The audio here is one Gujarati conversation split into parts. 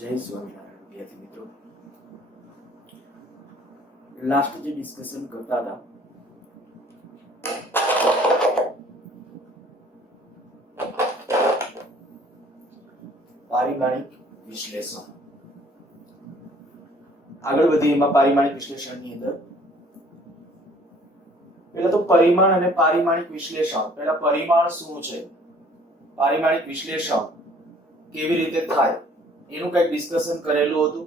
જય સ્વામિનારાયણ વિદ્યાર્થી મિત્રો, લાસ્ટ જે ડિસ્કશન કરતા હતા પારિમાણિક વિશ્લેષણ, આગળ વધીએ એમાં પારિમાણિક વિશ્લેષણની અંદર પહેલા તો પરિમાણ અને પારિમાણિક વિશ્લેષણ, પહેલા પરિમાણ શું છે, પારિમાણિક વિશ્લેષણ કેવી રીતે થાય એનું કંઈક ડિસ્કશન કરેલું હતું.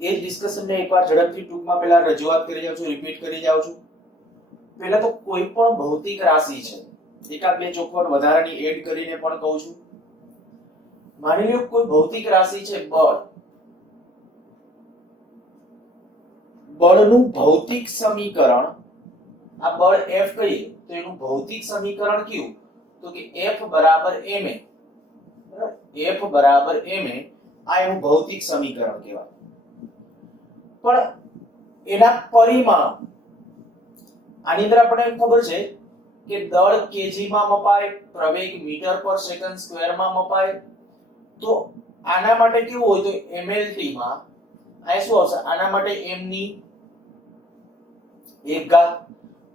એ ડિસ્કશનને એકવાર ઝડપથી ટૂંકમાં પહેલા રજૂઆત કરી જાઉં છું, રિપીટ કરી જાઉં છું. પહેલા તો કોઈ પણ ભૌતિક રાશિ છે, એકાદ બે ચોખવટ વધારાની એડ કરીને પણ કહું છું. માની લો કોઈ ભૌતિક રાશિ છે બળ, બળનું ભૌતિક સમીકરણ, આ બળ F કહીએ તો એનું ભૌતિક સમીકરણ કયું, તો કે F બરાબર ma. F બરાબર ma, આ એનું ભૌતિક સમીકરણ કહેવાય. પણ એના પરિમાણ, આની અંદર આપણને ખબર છે કે દળ કેજી માં મપાય, પ્રવેગ મીટર પર સેકન્ડ સ્ક્વેર માં મપાય. તો આના માટે કેવું હોય તો mlt માં આ શું આવશે, આના માટે m ની 1 ઘાત,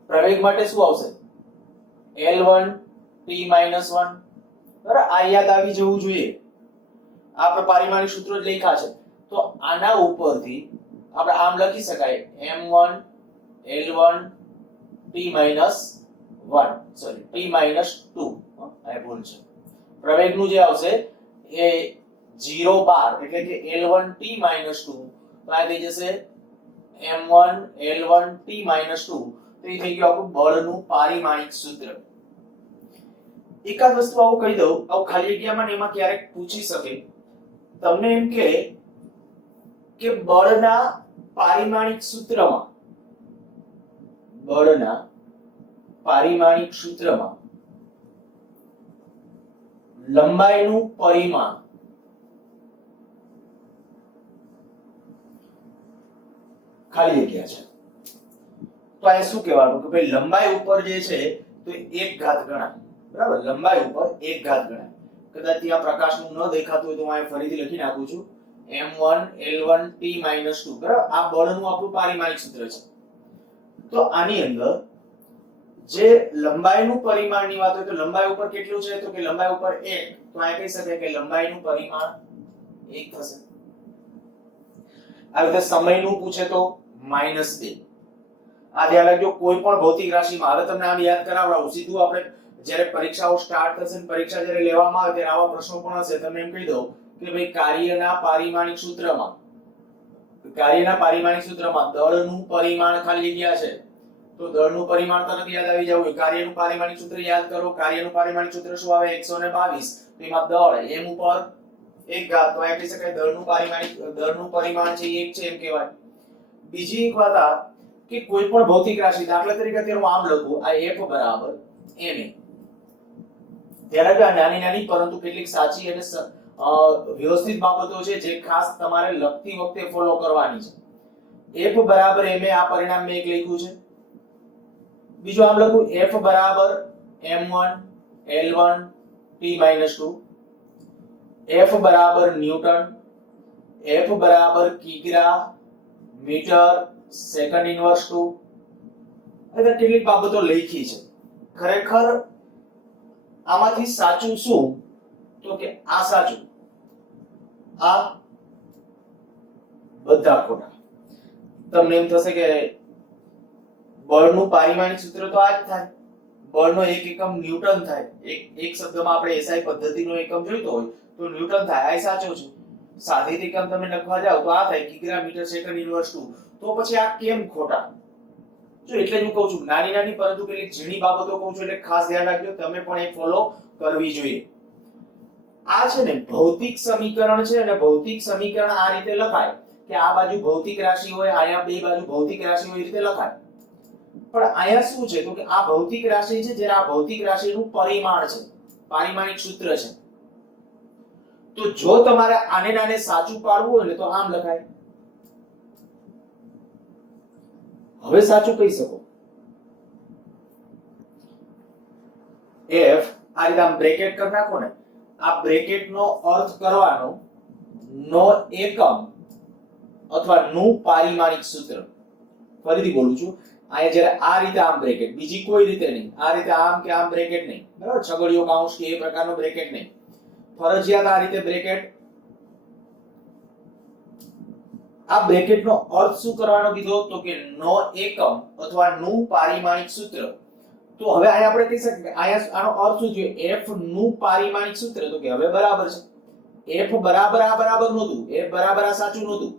પ્રવેગ માટે શું આવશે l1 t - 1. બરાબર, આ યાદ આવી જવું જોઈએ. આપણે પારિમાણિક સૂત્રો જ લખ્યા છે તો આના ઉપરથી આપણે આમ લખી શકાય m1 l1 t - 1, sorry t - 2. આ ભૂલ છે. પ્રવેગનું જે આવશે એ 0 બાર એટલે કે l1 t - 2, તો આ થઈ જશે m1 l1 t - 2. તો એ થઈ ગયું આપણું બળનું પારિમાણિક સૂત્ર. એકાદ વસ્તુ આવું કહી દઉં, આવું ખાલી જગ્યામાં ને એમાં ક્યારેક પૂછી શકે તમને એમ કે બળના પારિમાણિક સૂત્રમાં, બળના પારિમાણિક સૂત્રમાં લંબાઈનું પરિમાણ ખાલી જગ્યા છે તો આ શું કહેવાનું કે ભાઈ લંબાઈ ઉપર જે છે તો 1 ઘાત ગણાય. બરાબર, લંબાઈ ઉપર 1 ઘાત ગણાય. કદાચ ત્યાં પ્રકાશનું ન દેખાતું હોય તો હું અહીં ફરીથી લખી નાખું છું m1 l1 t - 2. બરાબર, આ બળનું આપણું પારિમાણિક સૂત્ર છે. તો આની અંદર જે લંબાઈનું પરિમાણની વાત હોય તો લંબાઈ ઉપર કેટલું છે તો કે લંબાઈ ઉપર 1, તો આ કહી શકાય કે લંબાઈનું પરિમાણ 1 થશે. આ રીતે સમયનું પૂછે તો -2. આ ધ્યાન રાખજો કોઈ પણ ભૌતિક રાશિમાં. હવે તમને આમ યાદ કરાવડાવું સીધું, આપણે જ્યારે પરીક્ષાઓ સ્ટાર્ટ થશે ને પરીક્ષા જ્યારે લેવામાં આવે ત્યારે આવા પ્રશ્નો પણ હશે. તમને એમ કહી દઉં કે ભાઈ કાર્યના પારિમાણિક સૂત્રમાં, કાર્યના પારિમાણિક સૂત્રમાં દળનું પરિમાણ ખાલી જગ્યા છે તો દળનું પરિમાણ તરત યાદ આવી જવું. કાર્યનું પારિમાણિક સૂત્ર યાદ કરો. કાર્યનું પારિમાણિક સૂત્ર શું આવે 122. તો એમાં દળ m ઉપર 1 ઘાત, તો આ કહી શકાય દળનું પરિમાણ છે 1 છે એમ કહેવાય. બીજી એક વાત આ કે કોઈ પણ ભૌતિક રાશિ, દાખલા તરીકે અત્યારે હું આમ લખું આ F બરાબર ma. ત્યારે આ નાની નાની પરંતુ કેટલીક સાચી અને વ્યવસ્થિત બાબતો છે જે ખાસ તમારે લખતી વખતે ફોલો કરવાની છે. F બરાબર ma, આ પરિણામ મેં એક લખ્યું છે. બીજું આમ લખું F બરાબર m1 l1 t - 2, F બરાબર ન્યૂટન, F બરાબર કિગ્રા મીટર સેકન્ડ ઇન્વર્સ 2. એટલે કેટલીક બાબતો લખી છે. ખરેખર આમાંથી સાચું શું તો કે આ સાચું, આ બધા ખોટા. તમને એમ થશે કે બળનું પારિમાણિક સૂત્ર તો આ જ થાય, બળનો એક એકમ ન્યૂટન થાય. એક શબ્દમાં આપણે SI પદ્ધતિનો એકમ જોઈતો હોય તો ન્યૂટન થાય, આ સાચો છે. સાધિત એકમ તમે લખવા જાવ તો આ થાય કિગ્રા મીટર સેકન્ડ ઇન્વર્સ 2. તો પછી આ કેમ ખોટા? જો એટલે જ હું કહું છું નાની નાની પરંતુ કેટલીક ઝીણી બાબતો કહું છું એટલે ખાસ ધ્યાન રાખજો, તમે પણ એ ફોલો કરવી જોઈએ. આ છે ને ભૌતિક સમીકરણ છે અને ભૌતિક સમીકરણ આ રીતે લખાય કે આ બાજુ ભૌતિક રાશિ હોય, અહીંયા બે બાજુ ભૌતિક રાશિ હોય, એ રીતે લખાય. પણ અહીંયા શું છે તો કે આ ભૌતિક રાશિ છે, જ્યારે આ ભૌતિક રાશિનું પરિમાણ છે, પારિમાણિક સૂત્ર છે. તો જો તમારે આને નાને સાચું પાડવું હોય ને તો આમ લખાય. હવે સાચું કહી શકો F, આ રીતે આમ બ્રેકેટ કરી નાખો ને, આ બ્રેકેટનો અર્થ કરવાનો નો એકમ અથવા નું પારિમાણિક સૂત્ર. ફરીથી બોલું છું, અહીંયા જ્યારે આ રીતે આમ બ્રેકેટ, બીજી કોઈ રીતે નહીં, આ રીતે આમ કે આમ બ્રેકેટ નહીં, બરાબર, છગડીયો કૌંસ કે એ પ્રકારનો બ્રેકેટ નહીં, ફરજિયાત આ રીતે બ્રેકેટ. આ બ્રેકેટનો અર્થ શું કરવાનો કીધો તો કે નો એકમ અથવા નું પારિમાણિક સૂત્ર. તો હવે અહીંયા આપણે કહી શકીએ કે અહીંયા આનો અર્થ શું છે, f નું પારિમાણિક સૂત્ર. તો કે હવે બરાબર છે, f બરાબર આ બરાબર નહોતું, f બરાબર આ સાચું નહોતું,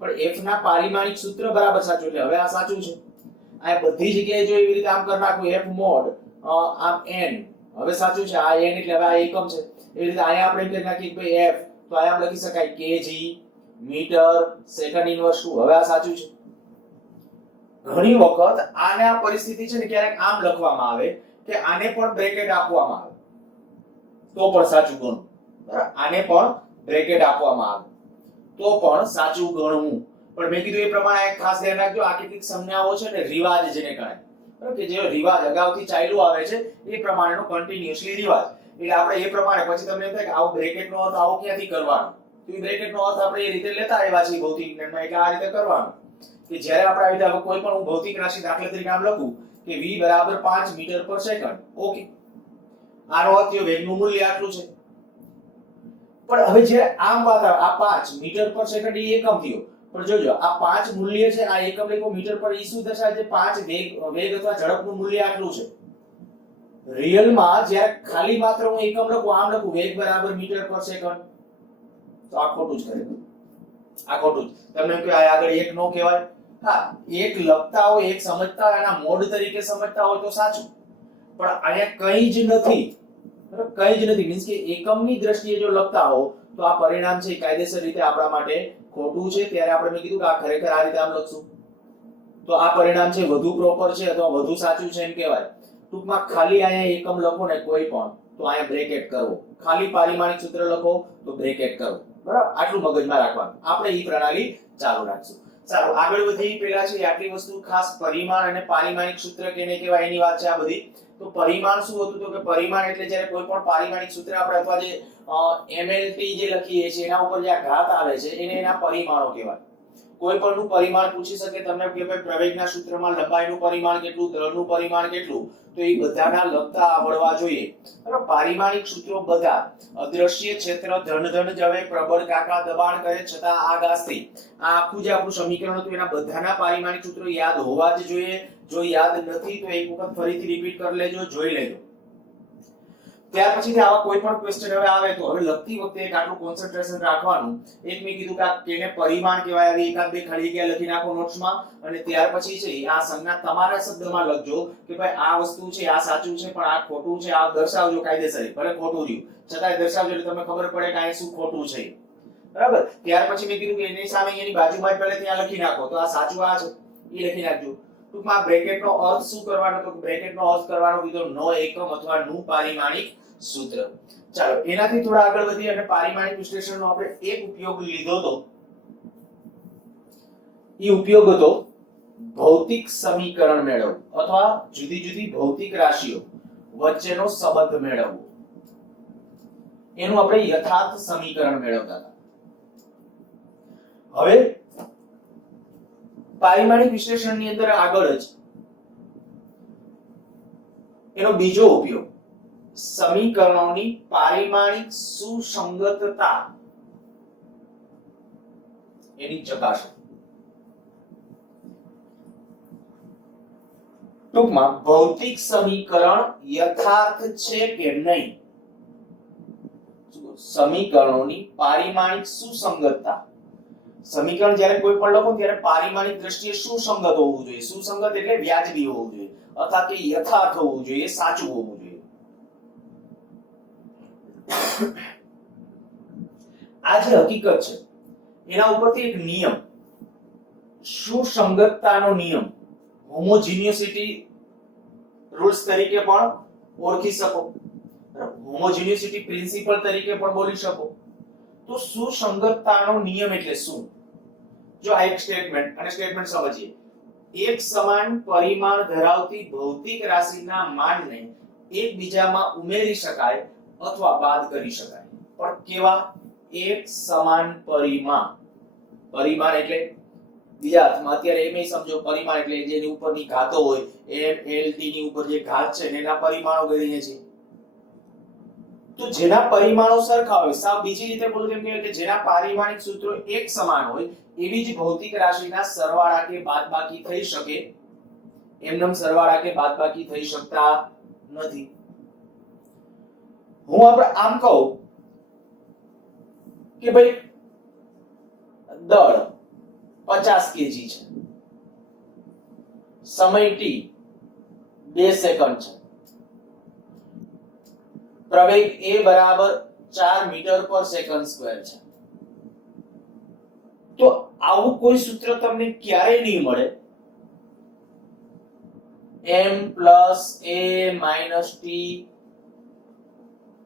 પણ f ના પારિમાણિક સૂત્ર બરાબર સાચું, એટલે હવે આ સાચું છે. આ બધી જગ્યાએ જો એવી રીતે આમ કરી નાખું f મોડ આમ n, હવે સાચું છે, આ n એટલે હવે આ એકમ છે. એવી રીતે અહીંયા આપણે કરી નાખીએ કે ભાઈ f, તો અહીંયા આમ લખી શકાય kg મીટર સેકન્ડ ઇન્વર્સ 2, હવે આ સાચું છે. ઘણી વખત આને આ પરિસ્થિતિ છે ને ક્યારેક આમ લખવામાં આવે કે આને પણ બ્રેકેટ આપવામાં આવે તો પણ સાચું ગણવું, બરાબર, આને પણ બ્રેકેટ આપવામાં આવે તો પણ સાચું ગણવું. પણ મેં કીધું એ પ્રમાણે એક ખાસ ધ્યાન રાખજો, આ કેટલીક સંજ્ઞાઓ છે ને રિવાજ જેને કહે, બરાબર, કે જે રિવાજ અગાઉથી ચાલ્યું આવે છે એ પ્રમાણેનો કન્ટિન્યુઅસલી રિવાજ, એટલે આપણે એ પ્રમાણે પછી તમને એમ થાય કે આવો બ્રેકેટનો અર્થ આવો ક્યાંથી કરવાનો, તો એ બ્રેકેટનો અર્થ આપણે એ રીતે લેતા આવ્યા છીએ ભૌતિક જ્ઞાનમાં, એટલે આ રીતે કરવાનું કે જ્યારે આપણે આવી રીતે કોઈ પણ હું ભૌતિક રાશિ દાખલા તરીકે આમ લખું કે v બરાબર 5 મીટર પર સેકન્ડ, ઓકે, આનો અર્થ થયો વેગનું મૂલ્ય આટલું છે. પણ હવે જે આમ વાત આવે, આ 5 મીટર પર સેકન્ડ એ એકમ થયો, પણ જોજો આ 5 મૂલ્ય છે, આ એકમ લેખો મીટર પર, ઈ શું દર્શાવે છે, 5 વેગ અથવા ઝડપનું મૂલ્ય આટલું છે. રિયલમાં જ્યારે ખાલી માત્ર હું એકમ લખું, આમ લખું વેગ બરાબર મીટર પર સેકન્ડ, તો આ ખોટું જ ખરેખર, આ ખોટું જ. તમને એમ કે આ આગળ એક નો કહેવાય, હા, એક લખતા હોય, એક સમજતા હોય, એના મોડ તરીકે સમજતા હોય તો સાચું, પણ અહીંયા કંઈ જ નથી, બરાબર, કંઈ જ નથી, મીન્સ કે એકમની દ્રષ્ટિએ જો લખતા હો તો આ પરિણામ છે કાયદેસર રીતે આપણા માટે ખોટું છે. ત્યારે આપણે મેં કીધું કે આ ખરેખર આ રીતે આમ લખશું તો આ પરિણામ છે વધુ પ્રોપર છે અથવા વધુ સાચું છે એમ કહેવાય. ટૂંકમાં ખાલી અહીંયા એકમ લખો ને કોઈ પણ તો અહીંયા બ્રેકેટ કરવો, ખાલી પારિમાણિક સૂત્ર લખો તો બ્રેકેટ કરવો, બરાબર, આટલું મગજમાં રાખવાનું. આપણે ઈ પ્રણાલી ચાલુ રાખશું. ચાલો આગળ વધી પહેલા છે આટલી વસ્તુ ખાસ, પરિમાણ અને પારિમાણિક સૂત્ર કેને કહેવાય એની વાત છે આ બધી. તો પરિમાણ શું હતું, તો કે પરિમાણ એટલે જ્યારે કોઈ પણ પારિમાણિક સૂત્ર આપણે અથવા જે MLT જે લખીએ છીએ એના ઉપર જે આ ઘાત આવે છે એને એના પરિમાણો કહેવાય. કોઈ પણનું પરિમાણ પૂછી શકે તમને કે ભાઈ પ્રવેગના સૂત્રમાં લંબાઈનું પરિમાણ કેટલું, દળનું પરિમાણ કેટલું, તો એ બધાના લખતા આવડવા જોઈએ, બરાબર. પારિમાણિક સૂત્રો બધા અદ્રશ્ય ક્ષેત્ર ધન ધન જવે પ્રબળ કાકા દબાણ કરે છતાં આગાસ્થી, આ આખું જે આપણું સમીકરણ હતું એના બધાના પારિમાણિક સૂત્રો યાદ હોવા જ જોઈએ. જો યાદ નથી તો એક વખત ફરીથી રિપીટ કરી લેજો, જોઈ લેજો. ત્યાર પછી આવા કોઈ પણ ક્વેશ્ચન હવે આવે તો હવે લખતી વખતે એક આટલું કોન્સન્ટ્રેશન રાખવાનું. એક મેં કીધું કે આ કેને પરિમાણ કહેવાય, આવી એકાદ બે ખાલી જગ્યા લખી નાખો નોટ્સમાં, અને ત્યાર પછી છે આ સંજ્ઞા તમારા શબ્દમાં લખજો કે ભાઈ આ વસ્તુ છે, આ સાચું છે પણ આ ખોટું છે, આ દર્શાવજો કાયદેસર, ભલે ખોટું રહ્યું છતાંય દર્શાવજો એટલે તમને ખબર પડે કે આ શું ખોટું છે, બરાબર. ત્યાર પછી મેં કીધું કે એની સામે એની બાજુમાં પહેલા ત્યાં લખી નાખો, તો આ સાચું આ છે એ લખી નાખજો. ટૂંકમાં બ્રેકેટનો અર્થ શું કરવાનો, તો બ્રેકેટનો અર્થ કરવાનો કીધો નો એકમ અથવા નું પારિમાણિક સૂત્ર. ચાલો એનાથી થોડા આગળ વધી અને પારિમાણિક વિશ્લેષણનો આપણે એક ઉપયોગ લીધો તો એ ઉપયોગ હતો ભૌતિક સમીકરણ મેળવવું અથવા જુદી જુદી ભૌતિક રાશિઓ વચ્ચેનો સંબંધ મેળવવો. એનું આપણે યથાર્થ સમીકરણ મેળવતા હતા. હવે પારિમાણિક વિશ્લેષણની અંદર આગળ જ એનો બીજો ઉપયોગ સમીકરણોની પારિમાણિક સુસંગતતા એની ચકાસણી. ટૂંકમાં ભૌતિક સમીકરણ યથાર્થ છે કે નહીં, સમીકરણોની પારિમાણિક સુસંગતતા. સમીકરણ જ્યારે કોઈ પણ લખો ત્યારે પારિમાણિક દ્રષ્ટિએ સુસંગત હોવું જોઈએ. સુસંગત એટલે વ્યાજબી હોવું જોઈએ અથવા કે યથાર્થ હોવું જોઈએ, સાચું હોવું જોઈએ. આ જે હકીકત છે એના ઉપરથી એક નિયમ, સુસંગતતાનો નિયમ, હોમોજીનિયસિટી રૂલ્સ તરીકે પણ ઓળખી શકો, હોમોજીનિયસિટી પ્રિન્સિપલ તરીકે પણ બોલી શકો. તો સુસંગતતાનો નિયમ એટલે શું? જો આ એક સ્ટેટમેન્ટ અને સ્ટેટમેન્ટ સમજીએ. એક સમાન પરિમાણ ધરાવતી ભૌતિક રાશિના માનને એકબીજામાં ઉમેરી શકાય અથવા બાદ કરી શકાય. પણ કેવા? એક સમાન પરિમાણ, પરિમાણ એટલે બીજા અર્થમાં અત્યારે એમ સમજો પરિમાણ એટલે જેની ઉપરની ઘાતો હોય, m l t ની ઉપર જે ઘાત છે એના પરિમાણો ગણીએ છીએ. તો જેના પરિમાણો સરખા હોય, સાવ બીજી રીતે બોલું તેમ કહેવાય કે જેના પારિમાણિક સૂત્રો એક સમાન હોય એવી જ ભૌતિક રાશિના સરવાળા કે બાદબાકી થઈ શકે. એમનેમ સરવાળા કે બાદબાકી થઈ શકતા નથી. હું આપણે આમ કહું કે ભાઈ દળ 50 kg છે, સમય t 2 સેકન્ડ છે, પ્રવેગ a બરાબર 4 મીટર પર સેકન્ડ સ્ક્વેર છે. તો આવું કોઈ સૂત્ર તમને ક્યારેય નહીં મળે m a t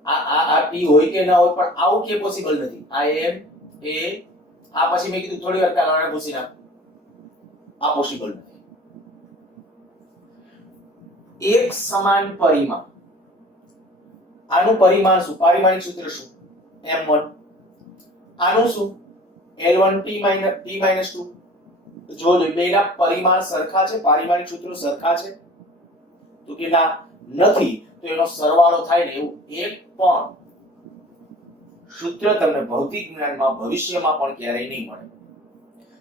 આ t હોય કે ના હોય, પણ આવું કે પોસિબલ નથી. આ m a આ પછી મેં કીધું થોડી વાર પહેલા આને પૂછી નાખ, આ પોસિબલ નથી. એક સમાન પરિમાણ, આનું પરિમાણ શું, પારિમાણિક સૂત્ર શું, m1. આનું શું, l1t t 2. જો બેના પરિમાણ સરખા છે, પારિમાણિક સૂત્રો સરખા છે, તો કે ના નથી, તો એનો સરવાળો થાય ને એવું એક પણ સૂત્ર તમને ભૌતિક જ્ઞાનમાં ભવિષ્યમાં પણ ક્યારેય નહીં મળે.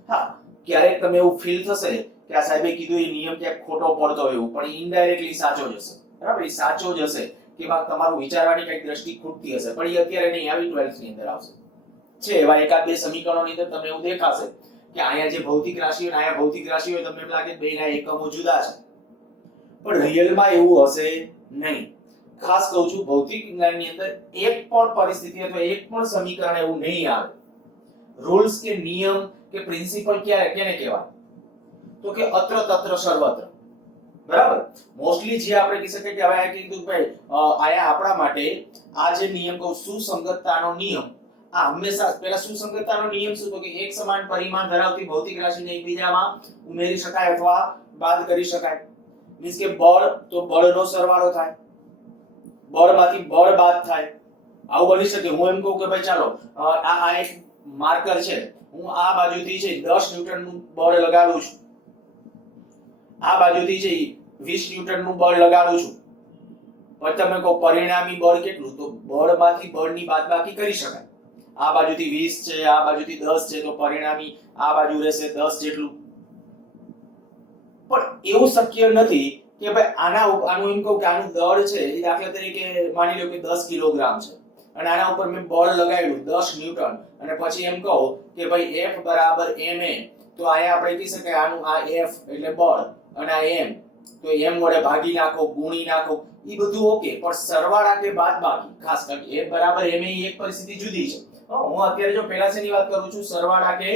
હા, ક્યારેક તમે એવું ફીલ થશે કે આ સાહેબે કીધું એ નિયમ ક્યાંક ખોટો પડતો હોય એવું, પણ ઇનડાયરેક્ટલી સાચો જ હશે. બરાબર, એ સાચો જ હશે કે બા તમારું વિચારવાની કઈક દ્રષ્ટિ ખૂટતી હશે, પણ એ અત્યારે નહીં, આવી 12th ની અંદર આવશે. છે એવા એકાદ બે સમીકરણોની અંદર તમને એવું દેખાશે કે અહીંયા જે ભૌતિક રાશિઓ અને અહીંયા ભૌતિક રાશિઓ તમને એમ લાગે બેના એકમો જુદા છે, પણ રિયલમાં એવું હશે નહીં. ખાસ કહું છું, ભૌતિક વિજ્ઞાનની અંદર એક પણ પરિસ્થિતિ અથવા એક પણ સમીકરણ એવું નહીં આવે. રૂલ્સ કે નિયમ કે પ્રિન્સિપલ ક્યારે કેને કહેવાય, તો કે અત્ર તત્ર સર્વત્ર. બરાબર, મોસ્ટલી જે આપણે કહી શકીએ કે હવે આ કીધું ભાઈ આયા આપણા માટે આ જે નિયમ કહું સુસંગતતાનો નિયમ, આ હંમેશા પહેલા સુસંગતતાનો નિયમ શું, તો કે એક સમાન પરિમાણ ધરાવતી ભૌતિક રાશિને એકબીજામાં ઉમેરી શકાય અથવા બાદ કરી શકાય. મીન્સ કે બળ તો બળનો સરવાળો થાય, બળમાંથી બળ બાદ થાય. આવું બની શકે. હું એમ કહું કે ભાઈ ચાલો આ એક માર્કર છે, હું આ બાજુથી છે 10 ન્યૂટનનું બળ લગાડું છું, આ બાજુથી છે 20 ન્યૂટનનું બળ લગાડું છું, પણ તમે કહો પરિણામી બળ કેટલું, તો બળમાંથી બળની બાદબાકી કરી શકાય. આ બાજુથી 20 છે, આ બાજુથી 10 છે, તો પરિણામી આ બાજુ રહેશે 10 જેટલું. પણ એવું શક્ય નથી કે ભાઈ આનું એમ કહું કે આનું દળ છે એ દાખલા તરીકે માની લો કે 10 કિલોગ્રામ છે અને આના ઉપર મેં બળ લગાવ્યું 10 ન્યૂટન અને પછી એમ કહો કે ભાઈ F બરાબર ma, તો અહીંયા આપણે કહી શકાય આનું આ F એટલે બળ અને આ m, તો m વડે ભાગી નાખો, ગુણી નાખો, એ બધું ઓકે, પણ સરવાળા કે બાદબાકી ખાસ કરીને F બરાબર ma એક પરિસ્થિતિ જુદી છે. હું અત્યારે જો પહેલા શેની વાત કરું છું, સરવાળા કે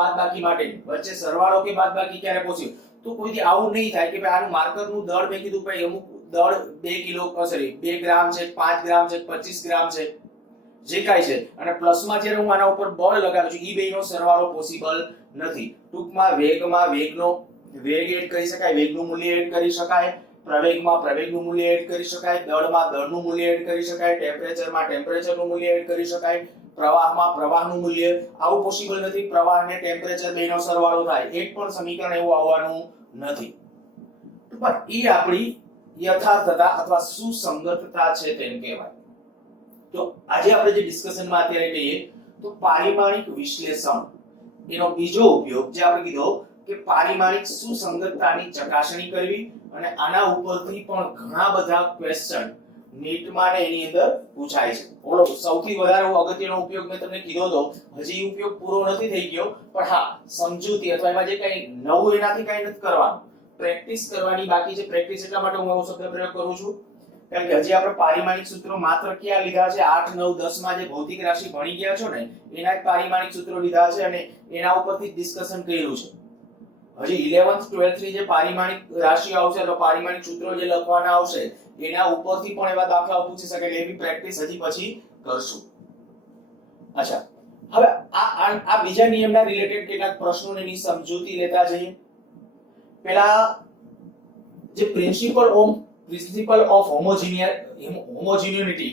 બાદબાકી માટેની. વચ્ચે સરવાળો કે બાદબાકી ક્યારે પોસિબલ, તો કોઈથી આવું નહીં થાય કે ભાઈ આનું માર્કરનું દળ મેં કીધું ભાઈ અમુક દળ 2 ગ્રામ છે, 5 ગ્રામ છે, 25 ગ્રામ છે, જે કાંઈ છે, અને પ્લસમાં જ્યારે હું આના ઉપર બળ લગાવું છું એ બેનો સરવાળો પોસિબલ નથી. ટૂંકમાં વેગનો વેગ એડ કરી શકાય, વેગનું મૂલ્ય એડ કરી શકાય, પ્રવેગમાં પ્રવેગનું મૂલ્ય એડ કરી શકાય, દળમાં દળનું મૂલ્ય એડ કરી શકાય, ટેમ્પરેચરમાં ટેમ્પરેચરનું મૂલ્ય એડ કરી શકાય, પ્રવાહમાં પ્રવાહનું મૂલ્ય. આવું પોસિબલ નથી. પ્રવાહ અને ટેમ્પરેચર બેનો સરવાળો થાય, એક પણ સમીકરણ એવું આવવાનું નથી. પણ એ આપણી યથાર્થતા અથવા સુસંગતતા છે તેમ કહેવાય. તો આજે આપણે જે ડિસ્કશનમાં અત્યારે કહીએ તો પારિમાણિક વિશ્લેષણ એનો બીજો ઉપયોગ જે આપણે કીધો કે પારિમાણિક સુસંગતતાની ચકાસણી કરવી, અને આના ઉપરથી પણ ઘણા બધા ક્વેશ્ચન નીટમાં ને એની અંદર પૂછાય છે. ઓલો સૌથી વધારે અગત્યનો ઉપયોગ મેં તમને કીધો તો હજી ઉપયોગ પૂરો નથી થઈ ગયો, પણ હા સમજૂતી અથવા એમાં જે કઈ નવું એનાથી કઈ નથી કરવાનું, પ્રેક્ટિસ કરવાની બાકી છે. પ્રેક્ટિસ એટલા માટે હું એવો શબ્દ પ્રયોગ કરું છું કારણ કે હજી આપણે પારિમાણિક સૂત્રો માત્ર ક્યાં લીધા છે, 8, 9, 10 માં જે ભૌતિક રાશિ ભણી ગયા છો ને એના જ પારિમાણિક સૂત્રો લીધા છે અને એના ઉપરથી ડિસ્કશન કર્યું છે. હજી 11th 12th ની જે પારિમાણિક રાશિઓ આવશે અથવા પારિમાણિક સૂત્રો જે લખવાના આવશે એના ઉપરથી પણ એવા દાખલાઓ પૂછી શકે એટલે એવી પ્રેક્ટિસ હજી પછી કરશું. અચ્છા, હવે આ બીજા નિયમના રિલેટેડ કેટલાક પ્રશ્નોને એની સમજૂતી લેતા જઈએ. પહેલા જે પ્રિન્સિપલ ઓફ હોમોજીનિટી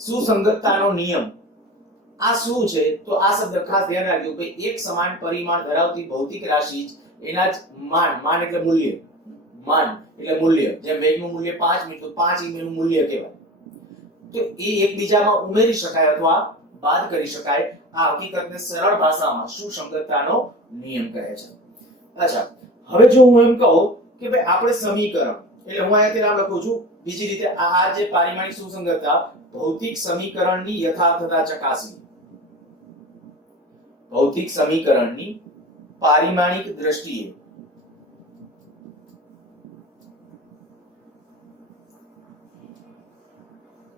સુસંગતતાનો નિયમ, આ શું છે તો આ શબ્દ ખાસ ધ્યાન રાખજો કે એક સમાન પરિમાણ ધરાવતી ભૌતિક રાશિ એના જ માન એટલે મૂલ્ય, માન એટલે મૂલ્ય, જેમ વેગનું મૂલ્ય 5 મીટર તો 5 ઈમી નું મૂલ્ય કહેવાય, તો એ એકબીજામાં ઉમેરી શકાય અથવા બાદ કરી શકાય. આ હકીકતને સરળ ભાષામાં સુસંગતતાનો નિયમ કહે છે. અચ્છા, હવે જો હું એમ કહું કે ભાઈ આપણે સમીકરણ, એટલે હું અહીંયા નામ લખું છું બીજી રીતે, આ જે પારિમાણિક સુસંગતતા ભૌતિક સમીકરણની યથાર્થતા ચકાસવી, ભૌતિક સમીકરણની પારિમાણિક દ્રષ્ટિએ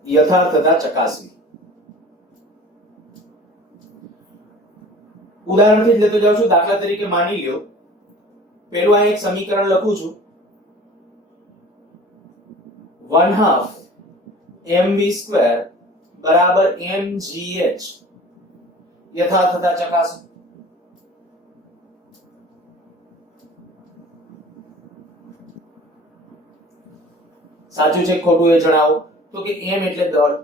યથાર્થતા ચકાસવી. ઉદાહરણથી લેતો જાઉં છું. દાખલા તરીકે માની લ્યો પેલું આ એક સમીકરણ લખું છું 1/2 mv² બરાબર mgh. યથાર્થતા ચકાસો. સાચું છે ખોટું એ જણાવો. તો કે m એટલે દળ,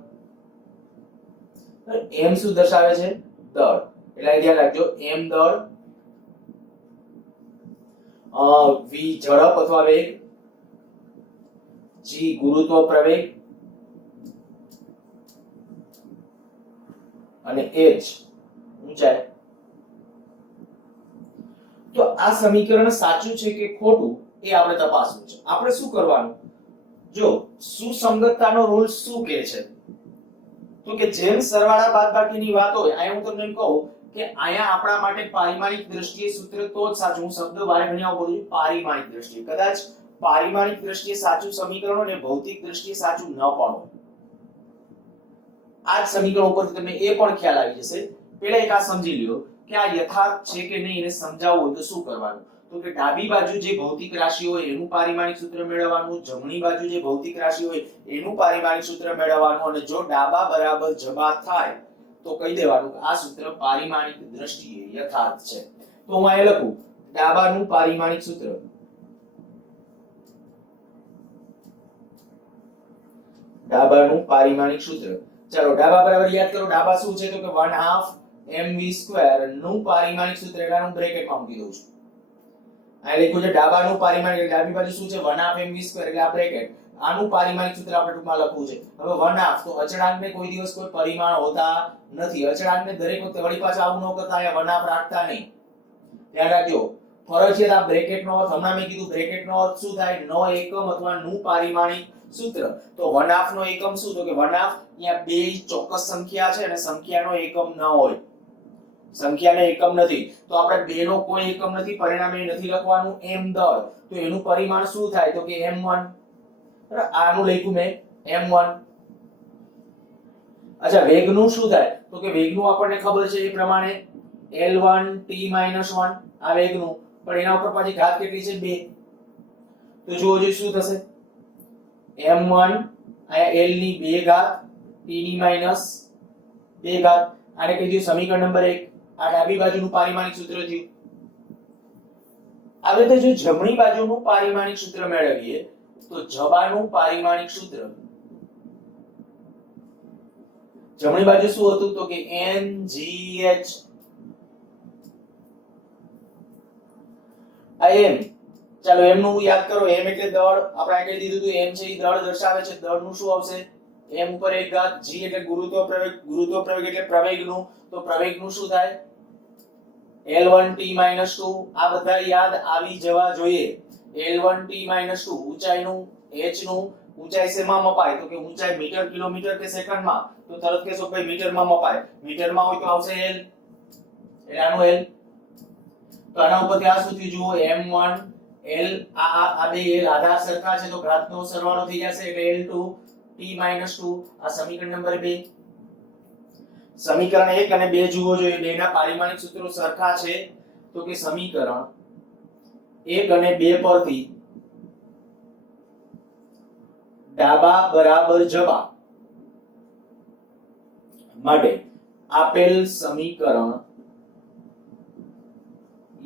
m શું દર્શાવે છે? દળ. એટલે ધ્યાન રાખજો, m દળ, v ઝડપ અથવા વેગ, g ગુરુત્વ પ્રવેગ અને h ઊંચાઈ. તો આ સમીકરણ સાચું છે કે ખોટું એ આપણે તપાસવું છે. આપણે શું કરવાનું, જો સુસંગતતાનો રૂલ શું કહે છે તો કે જેમ સરવાળા બાદબાકીની વાત હોય, અહીંયા હું તમને એમ કહું કે અહીંયા આપણા માટે પારિમાણિક દ્રષ્ટિએ સૂત્ર તો જ સાચું. હું શબ્દ વારે ઘણી બોલું છું પારિમાણિક દ્રષ્ટિએ. કદાચ પારિમાણિક દ્રષ્ટિએ સાચું સમીકરણ હોય ને ભૌતિક દ્રષ્ટિએ સાચું ન પણ હોય. આ સમીકરણ ઉપરથી તમને એ પણ ખ્યાલ આવી જશે. પહેલા એક આ સમજી લ્યો કે આ યથાર્થ છે કે નહીં એને સમજાવવું હોય તો શું કરવાનું. તો કે ડાબી બાજુ જે ભૌતિક રાશિ હોય એનું પારિમાણિક સૂત્ર મેળવવાનું, જમણી બાજુ જે ભૌતિક રાશિ હોય એનું પારિમાણિક સૂત્ર મેળવવાનું, અને જો ડાબા બરાબર જબા થાય તો કહી દેવાનું કે આ સૂત્ર પારિમાણિક દ્રષ્ટિએ યથાર્થ છે. તો હું અહીં લખું ડાબાનું પારિમાણિક સૂત્ર, ડાબાનું પારિમાણિક સૂત્ર. ચાલો ડાબા બરાબર યાદ કરો. ડાબા શું છે તો કે 1/2 mv² નું પારિમાણિક સૂત્ર, એટલે હું બ્રેકેટમાં મૂકી દઉં છું. આ લખ્યું છે ડાબાનું પારિમાણિક, એટલે ડાબી બાજુ શું છે 1/2 mv² એટલે આ બ્રેકેટ. આનું પારિમાણિક સૂત્ર આપણે ટૂંકમાં લખવું છે. હવે 1/2 તો અચળાંકને કોઈ દિવસ કોઈ પરિમાણ હોતા નથી. અચળાંકને દરેક વખતે વળી પાછા આવું ન કરતા, અહીંયા 1/2 રાખતા નહીં. ધ્યાન રાખજો ફરજિયાત આ બ્રેકેટનો અર્થ, હમણાં મેં કીધું બ્રેકેટનો અર્થ શું થાય? નો એકમ અથવા નું પારિમાણિક સૂત્ર. તો 1/2 નો એકમ શું? તો કે 1/2 અહીંયા બે ચોક્કસ સંખ્યા છે અને સંખ્યાનો એકમ ન હોય, સંખ્યાનો એકમ નથી તો આપણે બે નો કોઈ એકમ નથી, પરિણામે નથી લખવાનું m દળ. તો એનું પરિમાણ શું થાય? તો કે m1. આનું લખ્યું મેં m1. અચ્છા, વેગનું શું થાય? તો કે વેગનું આપણને ખબર છે એ પ્રમાણે l1 t-1 આ વેગનું, પણ એના ઉપર પાછી ઘાત કેટલી છે? 2. તો જુઓ જો શું થશે, m1 અહીંયા l ની 2 ઘાત t ની -2 ઘાત. આને કહી દઉં સમીકરણ નંબર 1. આ ડાબી બાજુનું પારિમાણિક સૂત્ર થયું. આવી રીતે જો જમણી બાજુનું પારિમાણિક સૂત્ર મેળવીએ તો જબાનું પારિમાણિક સૂત્ર, જમણી બાજુ શું હતું? તો કે mgh. આ m, ચાલો m નું યાદ કરો. m એટલે દળ, આપણે આગળ દીધું હતું m છે એ દળ દર્શાવે છે. દળનું શું આવશે? m ઉપર 1 ઘાત. g એટલે ગુરુત્વ પ્રવેગ, ગુરુત્વ પ્રવેગ એટલે પ્રવેગનું, તો પ્રવેગનું શું થાય? l1 t-2. આ બધા યાદ આવી જવા જોઈએ. l1 t-2 ઊંચાઈનું, h નું ઊંચાઈ શેમાં મપાય? તો કે ઊંચાઈ મીટર, કિલોમીટર કે સેકન્ડમાં? તો તરત કહેશો ભાઈ મીટરમાં મપાય. મીટરમાં હોય તો આવશે l, એટલે આનું l. તો આના ઉપરથી આ શું થયું જુઓ, m1 l, આ બે l આધાર સરખા છે તો ઘાતનો સરવાળો થઈ જશે એટલે l2 t-2. આ સમીકરણ નંબર 2. સમીકરણ 1 અને 2 જુઓ જોઈએ, બેના પારિમાણિક સૂત્રો સરખા છે. તો કે સમીકરણ 1 અને 2 પરથી ડાબા બરાબર જબા માટે આપેલ સમીકરણ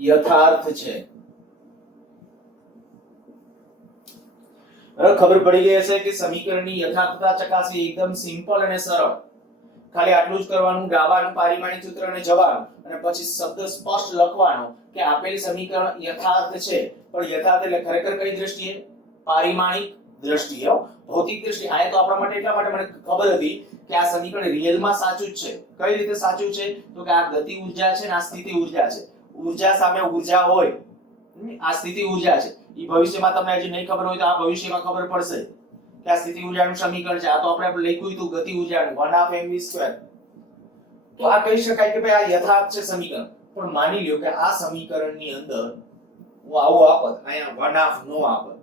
યથાર્થ છે. ખબર પડી ગઈ હશે કે સમીકરણની યથાર્થતા ચકાસવી એકદમ સિમ્પલ અને સરળ. ખાલી આટલું જ કરવાનું, ડાબાનું પારિમાણિક સૂત્ર અને જવાનું, અને પછી શબ્દ સ્પષ્ટ લખવાનો કે આપેલ સમીકરણ યથાર્થ છે. પણ યથાર્થ એટલે ખરેખર કઈ દ્રષ્ટિએ? પારિમાણિક દ્રષ્ટિએ. ભૌતિક દ્રષ્ટિએ આ તો આપણા માટે એટલા માટે મને ખબર હતી કે આ સમીકરણ રિયલમાં સાચું જ છે. કઈ રીતે સાચું છે? તો કે આ ગતિ ઊર્જા છે ને આ સ્થિતિ ઊર્જા છે. ઊર્જા સામે ઊર્જા હોય, આ સ્થિતિ ઊર્જા છે. ઈ ભવિષ્યમાં તમને હજી નહીં ખબર હોય તો આ ભવિષ્યમાં ખબર પડશે કે આ સ્થિતિ ઊર્જાનું સમીકરણ છે. આ તો આપણે લખ્યું હતું ગતિ ઊર્જાનું 1/2mv². તો આ કહી શકાય કે ભાઈ આ યથાર્થ છે સમીકરણ. પણ માની લ્યો કે આ સમીકરણની અંદર હું આવું આપત, અહીંયા 1/2 નો આપત,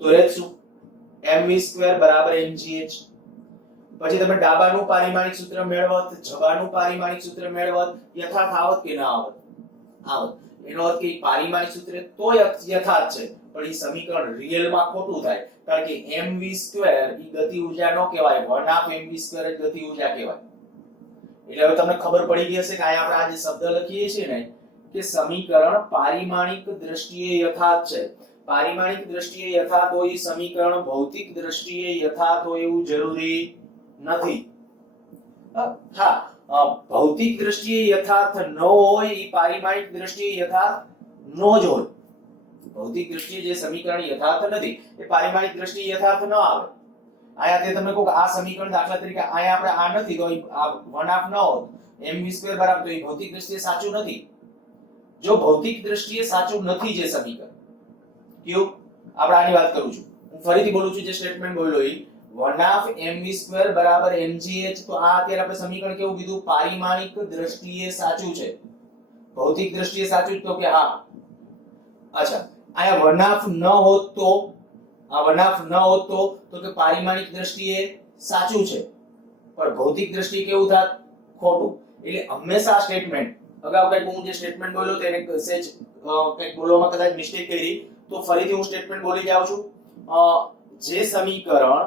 તો રહે શું? mv² બરાબર mgh. પછી તમે ડાબાનું પારિમાણિક સૂત્ર મેળવત, જબાનું પારિમાણિક સૂત્ર મેળવત, યથાર્થ આવત કે ના આવત? આવત. એનો અર્થ કે પારિમાણિક સૂત્ર તો યથાર્થ છે, પણ એ સમીકરણ રિયલમાં ખોટું થાય. કારણ કે mv² ઈ ગતિ ઊર્જા નો કહેવાય, 1/2mv² જ ગતિ ઊર્જા કહેવાય. એટલે હવે તમને ખબર પડી ગઈ હશે કે અહીંયા આપણે આ જે શબ્દ લખીએ છીએ ને કે સમીકરણ પારિમાણિક દ્રષ્ટિએ યથાર્થ છે. પારિમાણિક દ્રષ્ટિએ યથાર્થ હોય એ સમીકરણ ભૌતિક દ્રષ્ટિએ યથાર્થ હોય એવું જરૂરી નથી. હા, ભૌતિક દ્રષ્ટિએ યથાર્થ ન હોય એ પારિમાણિક દ્રષ્ટિએ યથાર્થ નો જ હોય. ભૌતિક દ્રષ્ટિએ જે સમીકરણ યથાર્થ નથી એ પારિમાણિક દ્રષ્ટિએ યથાર્થ ન આવે. આયા તે તમને કહું કે આ સમીકરણ દાખલા તરીકે આયા આપણે આ નથી તો આ 1/2 ન હોત, mv² બરાબર, તો એ ભૌતિક દ્રષ્ટિએ સાચું નથી. જો ભૌતિક દ્રષ્ટિએ સાચું નથી જે સમીકરણ, કયું? આપણે આની વાત કરું છું. હું ફરીથી બોલું છું જે સ્ટેટમેન્ટ બોલ્યો એ 1/2mv² બરાબર mgh. તો આ અત્યારે આપણે સમીકરણ કેવું કીધું? પારિમાણિક દ્રષ્ટિએ સાચું છે. ભૌતિક દ્રષ્ટિએ સાચું તો કે હા. અચ્છા, આયા 1/2 ન હોત તો, આ 1/2 ન હોત તો કે પારિમાણિક દ્રષ્ટિએ સાચું છે, પણ ભૌતિક દ્રષ્ટિએ કેવું થાત? ખોટું. એટલે હંમેશા આ સ્ટેટમેન્ટ, અગાઉ કંઈક હું જે સ્ટેટમેન્ટ બોલ્યો તેને સેજ કંઈક બોલવામાં કદાચ મિસ્ટેક કરી, તો ફરીથી હું સ્ટેટમેન્ટ બોલી જાઉં છું. જે સમીકરણ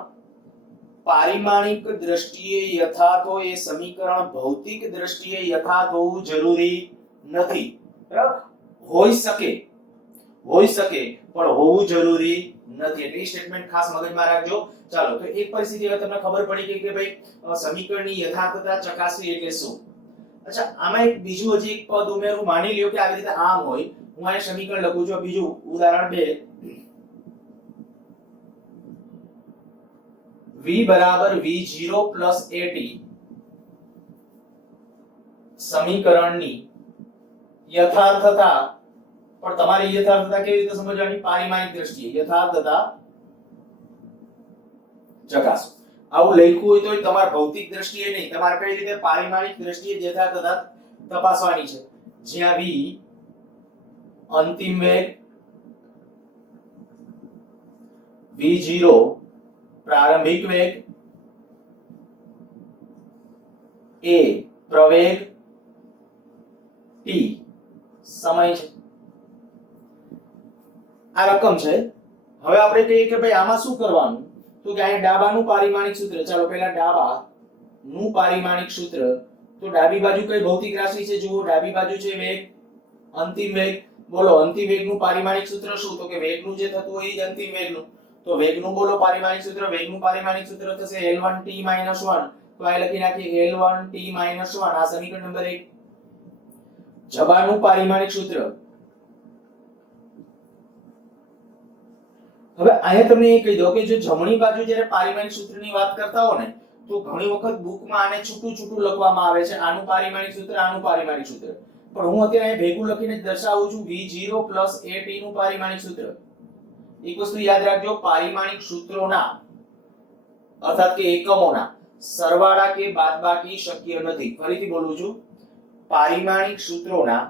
પારિમાણિક દ્રષ્ટિએ યથાર્થ હોય એ સમીકરણ ભૌતિક દ્રષ્ટિએ યથાર્થ હોવું જરૂરી નથી. બરાબર? હોઈ શકે પણ હોવું જરૂરી નથી. એટલે એ સ્ટેટમેન્ટ ખાસ મગજમાં રાખજો. ચાલો, તો એક પરિસ્થિતિ હવે તમને ખબર પડી ગઈ કે ભાઈ સમીકરણની યથાર્થતા ચકાસવી એટલે શું. અચ્છા, આમાં એક બીજું હજી એક પદ ઉમેરું. માની લ્યો કે આવી રીતે આમ હોય, હું આ સમીકરણ લખું છું. બીજું ઉદાહરણ 2, v બરાબર v0 પ્લસ at સમીકરણની યથાર્થતા, પણ તમારી યથાર્થતા કેવી રીતે સમજવાની? પારિમાણિક દ્રષ્ટિએ યથાર્થતા ચકાસો. આવું લખ્યું હોય તો તમારે ભૌતિક દ્રષ્ટિએ નહીં, તમારે કઈ રીતે? પારિમાણિક દ્રષ્ટિએ યથાર્થતા તપાસવાની છે. જ્યાં v અંતિમ વેગ, v0 પ્રારંભિક વેગ, a પ્રવેગ, t સમય છે. આ રકમ છે. હવે આપણે કહીએ કે ભાઈ આમાં શું કરવાનું? તો કે અહીંયા ડાબાનું પારિમાણિક સૂત્ર. ચાલો પહેલા ડાબાનું પારિમાણિક સૂત્ર. તો ડાબી બાજુ કઈ ભૌતિક રાશિ છે? જુઓ, ડાબી બાજુ છે વેગ, અંતિમ વેગ. બોલો, અંતિમ વેગનું પારિમાણિક સૂત્ર શું? તો કે વેગનું જે થતું હોય એ જ અંતિમ વેગનું. તો વેગનું બોલો પારિમાણિક સૂત્ર. વેગનું પારિમાણિક સૂત્ર થશે L1t - 1. તો આ લખી નાખીએ L1t - 1. આ સમીકરણ નંબર 1. જબાનું પારિમાણિક સૂત્ર. હવે અહીંયા તમને એ કહી દો કે જો જમણી બાજુ જ્યારે પારિમાણિક સૂત્રની વાત કરતા હો ને તો ઘણી વખત બુકમાં આને છૂટું લખવામાં આવે છે. આનું પારિમાણિક સૂત્ર, આનું પારિમાણિક સૂત્ર. પણ હું અત્યારે ભેગું લખીને દર્શાવું છું. v0 પ્લસ at નું પારિમાણિક સૂત્ર. એક વસ્તુ યાદ રાખજો, પારિમાણિક સૂત્રોના અર્થાત કે એકમોના સરવાળા કે બાદબાકી શક્ય નથી. ફરીથી બોલું છું, પારિમાણિક સૂત્રોના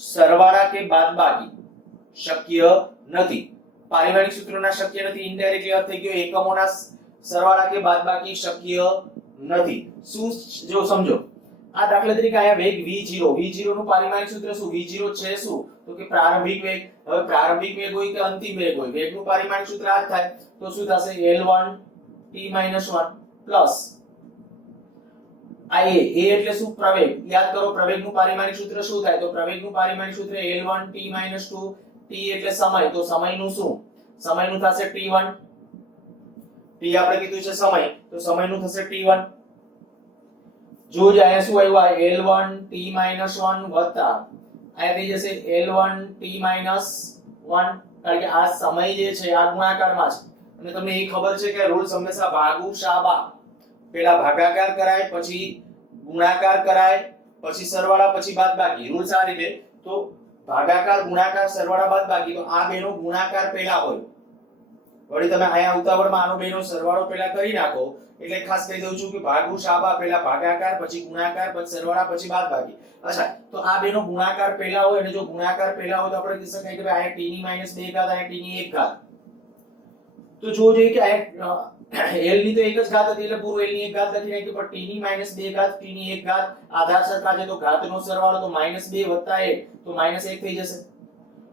સરવાળા કે બાદબાકી શક્ય નથી. પારિમાણિક સૂત્રોના શક્ય નથી ઇનડાયરેક્ટલી અર્થ થઈ ગયો એકમોના સરવાળા કે બાદબાકી શક્ય નથી. શું? જો સમજો, આ દાખલા તરીકે આયા વેગ v0 નું પારિમાણિક સૂત્ર શું? v0 છે શું? તો કે પ્રારંભિક વેગ. હવે પ્રારંભિક વેગ હોય કે અંતિમ વેગ હોય, વેગનું પારિમાણિક સૂત્ર આ જ થાય. તો શું થશે? L1t - 1 પ્લસ આ a એટલે શું? પ્રવેગ. યાદ કરો, પ્રવેગનું પારિમાણિક સૂત્ર શું થાય? તો પ્રવેગનું પારિમાણિક સૂત્ર L1t - 2. t એટલે સમય, તો સમયનું શું? સમયનું થશે t1. t આપણે કીધું છે સમય, તો સમયનું થશે t1. જો જ અહીંયા શું આવ્યું, આ L1 t-1 વત્તા અહીંયા થઈ જશે L1 t-1, કારણ કે આ સમય જે છે આ ગુણાકારમાં છે અને તમને એ ખબર છે કે રૂલ્સ હંમેશા ભાગુ શાબા, પહેલા ભાગાકાર કરાય પછી ગુણાકાર કરાય પછી સરવાળા પછી બાદબાકી. રૂલ્સ આ રીતે, તો ભાગાકાર ગુણાકાર સરવાળા બાદબાકી, તો આ બેનો ગુણાકાર પહેલા હોય. વળી તમે અહીંયા ઉતાવળમાં આનો બેનો સરવાળો પહેલા કરી નાખો એટલે ખાસ કહી દઉં છું કે ભાગુ શાબા, પહેલા ભાગાકાર પછી ગુણાકાર પછી સરવાળા પછી બાદબાકી. અચ્છા, તો આ બેનો ગુણાકાર પહેલા હોય અને જો ગુણાકાર પહેલા હોય તો આપણે કહી શકાય કે ભાઈ અહીંયા t ની -2 ઘાત અને t ની 1 ઘાત. તો જો જોઈએ કે અહીંયા l ની તો એક જ ઘાત હતી એટલે પૂરું l ની 1 ઘાત લખી નાખી, પણ t ની -2 ઘાત t ની 1 ઘાત આધાર સરખા છે તો ઘાતનો સરવાળો તો -2 વત્તા 1 તો -1 થઈ જશે.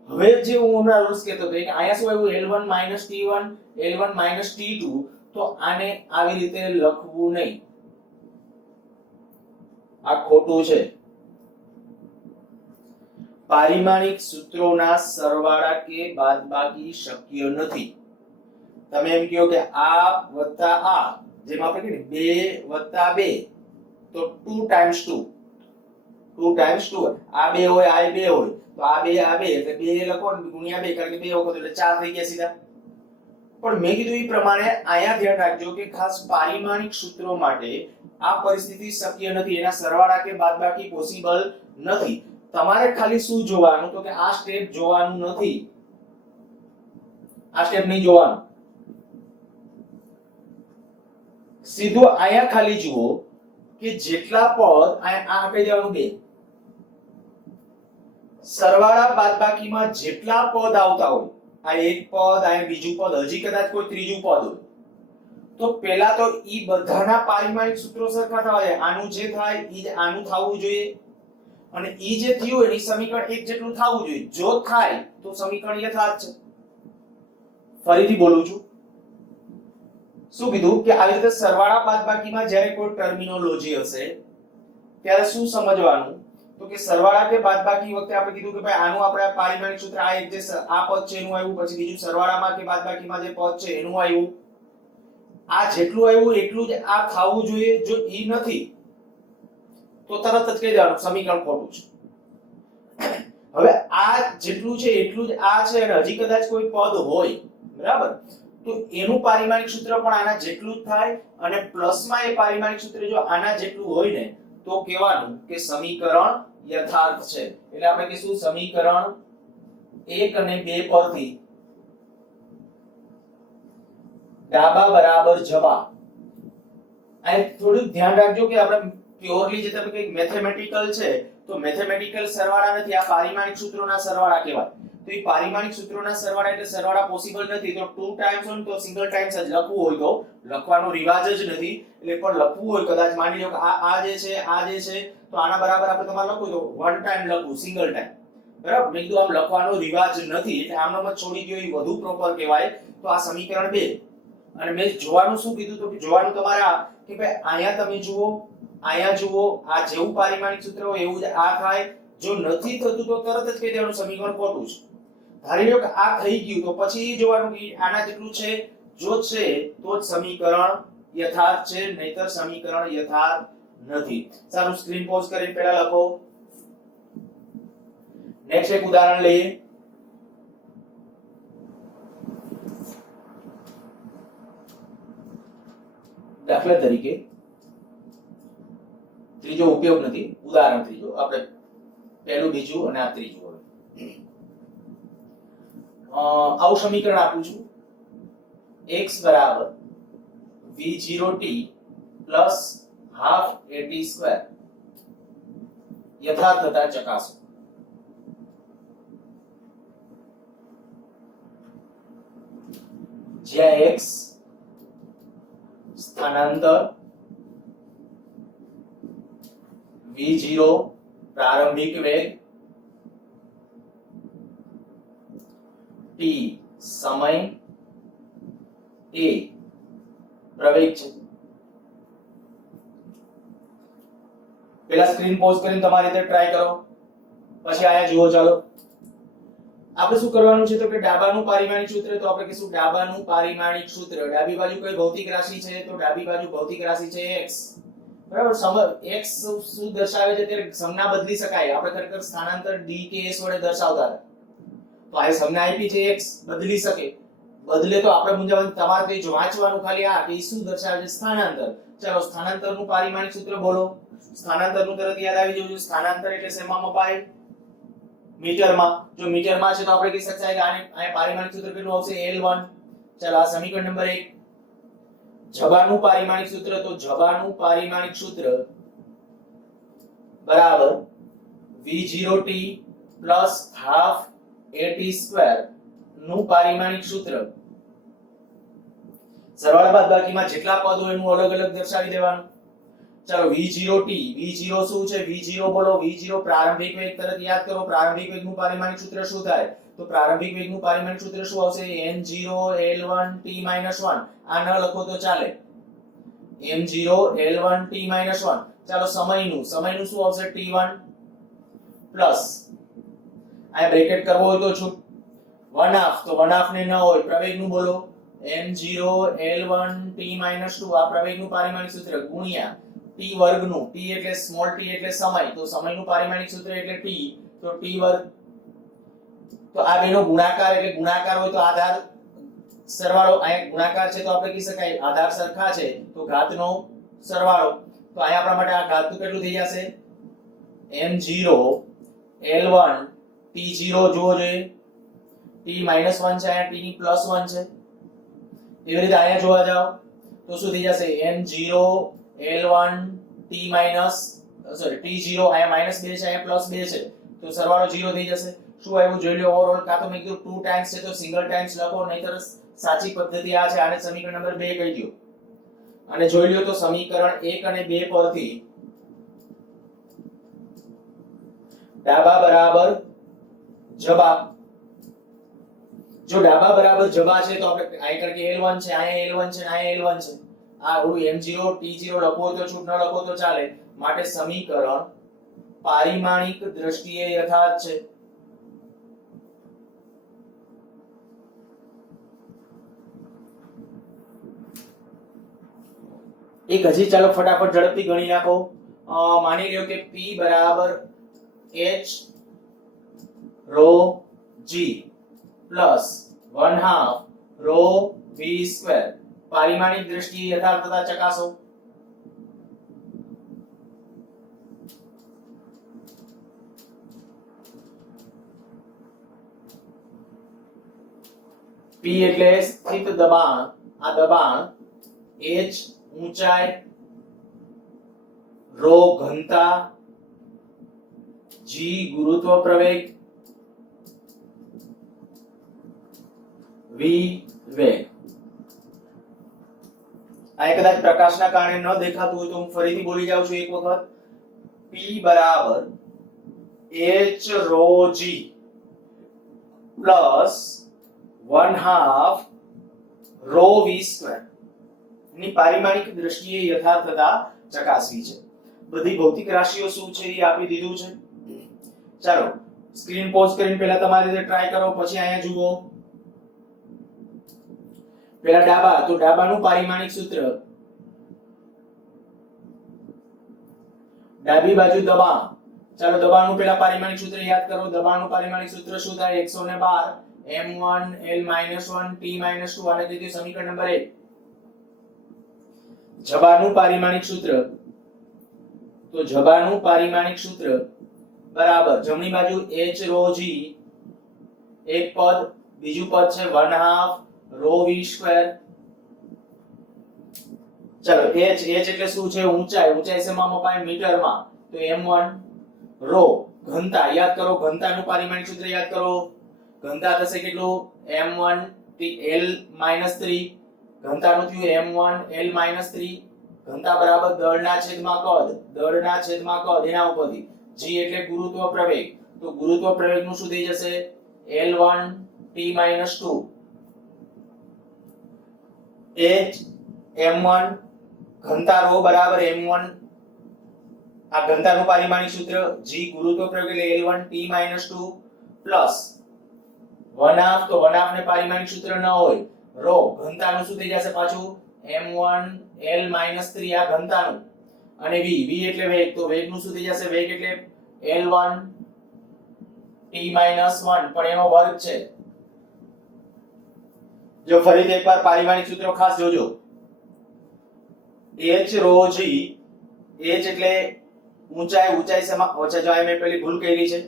હવે જે હું હમણાં રૂલ્સ કહેતો હતો કે અહીંયા શું આવ્યું, L1 t1 L1 t2, તો આને આવી રીતે લખવું નહીં, આ ખોટું છે. પારિમાણિક સૂત્રોના સરવાળા કે બાદબાકી શક્ય નથી. તમે એમ કહો કે આ વત્તા આ, જેમ આપણે કહીએ 2 + 2 તો 2 ટાઈમ્સ 2, 2 ટાઈમ્સ 2, આ 2 હોય આ 2 હોય તો આ 2 એટલે 2 લખો ને ગુણ્યા 2, કારણ કે 2 વખત એટલે 4 થઈ ગયા સીધા. પણ મેં કીધું એ પ્રમાણે અહીંયા ધ્યાન રાખજો કે ખાસ પારિમાણિક સૂત્રો માટે આ પરિસ્થિતિ શક્ય નથી, એના સરવાળા કે બાદબાકી પોસિબલ નથી. તમારે ખાલી શું જોવાનું, તો કે આ સ્ટેપ જોવાનું નથી, આ સ્ટેપ નહીં જોવાનું. સીધું અહીંયા ખાલી જુઓ કે જેટલા પદ આ કહી દેવાનું 2, સરવાળા બાદબાકીમાં જેટલા પદ આવતા હોય, આ એક પદ આ બીજું પદ, હજી કદાચ કોઈ ત્રીજું પદ હોય, તો પહેલા તો ઈ બધાના પારિમાણિક સૂત્રો સરખા થવા જોઈએ. આનું જે થાય ઈ જ આનું થવું જોઈએ અને ઈ જે થયું એની સમીકરણ એક જેટલું થવું જોઈએ. જો થાય તો સમીકરણ યથાર્થ છે. ફરીથી બોલું છું, શું કીધું કે આવી રીતે સરવાળા બાદબાકીમાં જ્યારે કોઈ ટર્મિનોલોજી હશે ત્યારે શું સમજવાનું, તો કે સરવાળા કે બાદબાકી વખતે આપણે કીધું કે ભાઈ આનું આપણે પારિમાણિક સૂત્ર આ એક જે આ પદ છે એનું આવ્યું, પછી બીજું સરવાળામાં કે બાદબાકીમાં જે પદ છે એનું આવ્યું, આ જેટલું આવ્યું એટલું જ આ થવું જોઈએ. જો ઈ નથી તો તરત જ કહી દેવાનું સમીકરણ ખોટું છે. હવે આ જેટલું છે એટલું જ આ છે અને હજી કદાચ કોઈ પદ હોય, બરાબર, તો એનું પારિમાણિક સૂત્ર પણ આના જેટલું જ થાય અને પ્લસમાં એ પારિમાણિક સૂત્ર જો આના જેટલું હોય ને તો કહેવાનું કે સમીકરણ યથાર્થ છે. એટલે આપણે કહીશું સમીકરણ 1 અને 2 પરથી ડાબા બરાબર જવા. આ થોડું ધ્યાન રાખજો કે આપણે પ્યોરલી જે તમે કંઈક મેથેમેટિકલ છે તો મેથેમેટિકલ સરવાળા નથી, આ પારિમાણિક સૂત્રોના સરવાળા કહેવાય. તો એ પારિમાણિક સૂત્રોના સરવાળા એટલે સરવાળા પોસિબલ નથી, તો 2 ટાઈમ્સ હોય તો સિંગલ ટાઈમ્સ જ લખવું હોય તો લખવાનો રિવાજ જ નથી. એટલે પણ લખવું હોય કદાચ માની લો કે આ જે છે તો આના બરાબર આપણે તમારે લખવું તો 1 ટાઈમ લખવું, સિંગલ ટાઈમ, બરાબર. મેં કીધું આમ લખવાનો રિવાજ નથી એટલે આમનો મત છોડી ગયો એ વધુ પ્રોપર કહેવાય. તો આ સમીકરણ 2 અને મેં જોવાનું શું કીધું તો કે જોવાનું તમારે આ કે ભાઈ અહીંયા તમે જુઓ, અહીંયા જુઓ, આ જેવું પારિમાણિક સૂત્ર હોય એવું જ આ થાય. જો નથી થતું તો તરત જ કહી દેવાનું સમીકરણ ખોટું છે. ધારી લો કે આ થઈ ગયું તો પછી જોવાનું કે આના જેટલું છે, જો છે તો જ સમીકરણ યથાર્થ છે, નહીતર સમીકરણ યથાર્થ નથી. સારું, સ્ક્રીન પોઝ કરીને પહેલા લખો. નેક્સ્ટ એક ઉદાહરણ લઈએ. દાખલા તરીકે ત્રીજો ઉપયોગ નથી, ઉદાહરણ ત્રીજો, આપણે પહેલું બીજું અને આ ત્રીજું. હવે આવું સમીકરણ આપું છું, x બરાબર v0t plus half at square યથાર્થતા ચકાસો. જ્યાં x સ્થાનાંતર, v0 પ્રારંભિક વેગ, t સમય, a પ્રવેગ છે. પેલા સ્ક્રીન પોઝ કરીને તમારી રીતે ટ્રાય કરો, પછી આયા જુઓ. ચાલો, આપણે શું કરવાનું છે તો કે ડાબાનું પારિમાણિક સૂત્ર, તો આપણે કહીશું ડાબાનું પારિમાણિક સૂત્ર. ડાબી બાજુ કઈ ભૌતિક રાશિ છે તો ડાબી બાજુ ભૌતિક રાશિ છે x. બરાબર. x શું દર્શાવે છે ત્યારે સંજ્ઞા બદલી શકાય. આપણે ખરેખર સ્થાનાંતર d કે s વડે દર્શાવતા હતા, તો આ સંજ્ઞા આપી છે x, બદલી શકે. બદલે તો આપણે મૂંઝાવાનું, તમારે કઈ વાંચવાનું ખાલી આ કે શું દર્શાવે છે સ્થાનાંતર. ચાલો સ્થાનાંતરનું પારિમાણિક સૂત્ર બોલો. સ્થાનાંતરનું તરત યાદ આવી જવું જોઈએ. સ્થાનાંતર એટલે શેમાં મપાય? મીટરમાં. જો મીટરમાં છે તો આપણે કહી શકાય કે આને પારિમાણિક સૂત્ર કેટલું આવશે? L1. ચાલો આ સમીકરણ નંબર 1. જબાનું પારિમાણિક સૂત્ર, તો જબાનું પારિમાણિક સૂત્ર બરાબર V0t plus half at square નું પારિમાણિક સૂત્ર. સરવાળા બાદબાકીમાં જેટલા પદ હોય એનું અલગ અલગ દર્શાવી દેવાનું. ચાલો V0t, V0 શું છે? V0 બોલો. V0 પ્રારંભિક વેગ. તરત યાદ કરો પ્રારંભિક વેગનું પારિમાણિક સૂત્ર શું થાય? તો પ્રારંભિક વેગનું પારિમાણિક સૂત્ર શું આવશે? m0 l1 t - 1. આ ન લખો તો ચાલે. m0 l1 t - 1. ચાલો સમયનું શું આવશે? t1 પ્લસ આ બ્રેકેટ કરવો હોય તો છું 1/2, તો 1/2 ને ન હોય પ્રવેગનું બોલો. m0 l1 t - 2. આ પ્રવેગનું પારિમાણિક સૂત્ર ગુણ્યા t વર્ગનું. t એટલે સ્મોલ t એટલે સમય, તો સમયનું પારિમાણિક સૂત્ર એટલે t, તો t વર્ગ. તો આ બેનો ગુણાકાર એટલે ગુણાકાર હોય તો આધાર સરવાળો. અહીંયા ગુણાકાર છે તો આપણે કહી શકાય આધાર સરખા છે તો ઘાતનો સરવાળો. તો અહીંયા આપણા માટે આ ઘાતનું કેટલું થઈ જશે? m0 l1 t0 જોવો જોઈએ. t - 1 છે, અહીંયા t ની +1 છે. એવી રીતે અહીંયા જોવા જાવ તો શું થઈ જશે? m0 l1 t - t0 અહીંયા -2 છે, અહીંયા +2 છે, તો સરવાળો 0 થઈ જશે. શું આવ્યું જોઈ લો ઓવરઓલ. કાં તો મેં કીધું 2 ટાઈમ્સ છે તો સિંગલ ટાઈમ્સ લખો, નહીતર સાચી પદ્ધતિ આ છે. આને સમીકરણ નંબર 2 કહી દો. અને જોઈ લો તો સમીકરણ 1 અને 2 પરથી ડાબા બરાબર જબા. જો ડાબા બરાબર જબા છે તો આપણે અહીં કારણ કે L1 છે, અહીંયા L1 છે, અહીંયા L1 છે. આ ઓલું m0 t0 લખો તો છૂટ, ન લખો તો ચાલે. માટે સમીકરણ પારિમાણિક દ્રષ્ટિએ યથાર્થ છે. એક હજી ચાલો ફટાફટ ઝડપથી ગણી નાખો. માની લ્યો કે p બરાબર h rho g plus 1/2 rho v square. પારિમાણિક દ્રષ્ટિએ યથાર્થતા ચકાસો. p એટલે સ્થિત દબાણ, આ દબાણ, h ઊંચાઈ, rho ઘનતા, g ગુરુત્વ પ્રવેગ, v વેગ. આ કદાચ પ્રકાશના કારણે ન દેખાતું હોય તો હું ફરીથી બોલી જાઉં છું એક વખત. p બરાબર h rho g plus 1/2 rho v square ની પારિમાણિક દ્રષ્ટિએ યથાર્થતા ચકાસવી છે. બધી ભૌતિક રાશિઓ શું છે એ આપી દીધું છે. ચાલો સ્ક્રીન પોઝ કરીને પહેલા તમારી રીતે ટ્રાય કરો, પછી અહીંયા જુઓ. પહેલા ડાબા, તો ડાબાનું પારિમાણિક સૂત્ર, ડાબી બાજુ દબાણ. ચાલો દબાણનું પહેલા પારિમાણિક સૂત્ર યાદ કરો. દબાણનું પારિમાણિક સૂત્ર શું થાય? 112 m1 l - 1 t - 2. આને કીધું સમીકરણ નંબર 1. જબાનું પારિમાણિક સૂત્ર, તો જબાનું પારિમાણિક સૂત્ર બરાબર જમણી બાજુ h rho g, એક પદ, બીજું પદ છે 1/2 rho v સ્ક્વેર. ચલો h એટલે શું છે? ઊંચાઈ. ઊંચાઈ શેમાં મપાય? મીટરમાં. તો m1 rho ઘનતા યાદ કરો. ઘનતાનું પારિમાણિક સૂત્ર યાદ કરો. ઘનતા થશે કેટલું? m1 l - 3. ઘનતાનું થયું m1 l - 3. ઘનતા બરાબર દળના છેદમાં કદ. દળના છેદમાં કદ એના ઉપરથી g એટલે ગુરુત્વ પ્રવેગ. તો ગુરુત્વ પ્રવેગનું શું થઈ જશે? l1 t - 2 h m1 ઘનતા rho બરાબર m1. આ ઘનતાનું પારિમાણિક સૂત્ર g ગુરુત્વ પ્રવેગ એટલે l1 t - 2 પ્લસ 1 હાફ, તો 1 હાફ ને પારિમાણિક સૂત્ર ન હોય. રો ઘનતાનું શું થઈ જશે પાછું m1 l - 3 આ ઘનતાનું, અને v એટલે વેગ, તો વેગનું શું થઈ જશે, વેગ એટલે l1 t - 1 પણ એનો વર્ગ છે. જો ફરીથી એકવાર પારિમાણિક સૂત્રો ખાસ જોજો. h rho g, h એટલે ઊંચાઈ, ઊંચાઈ શેમાં, ઓછા જો મેં પેલી ભૂલ કરી છે,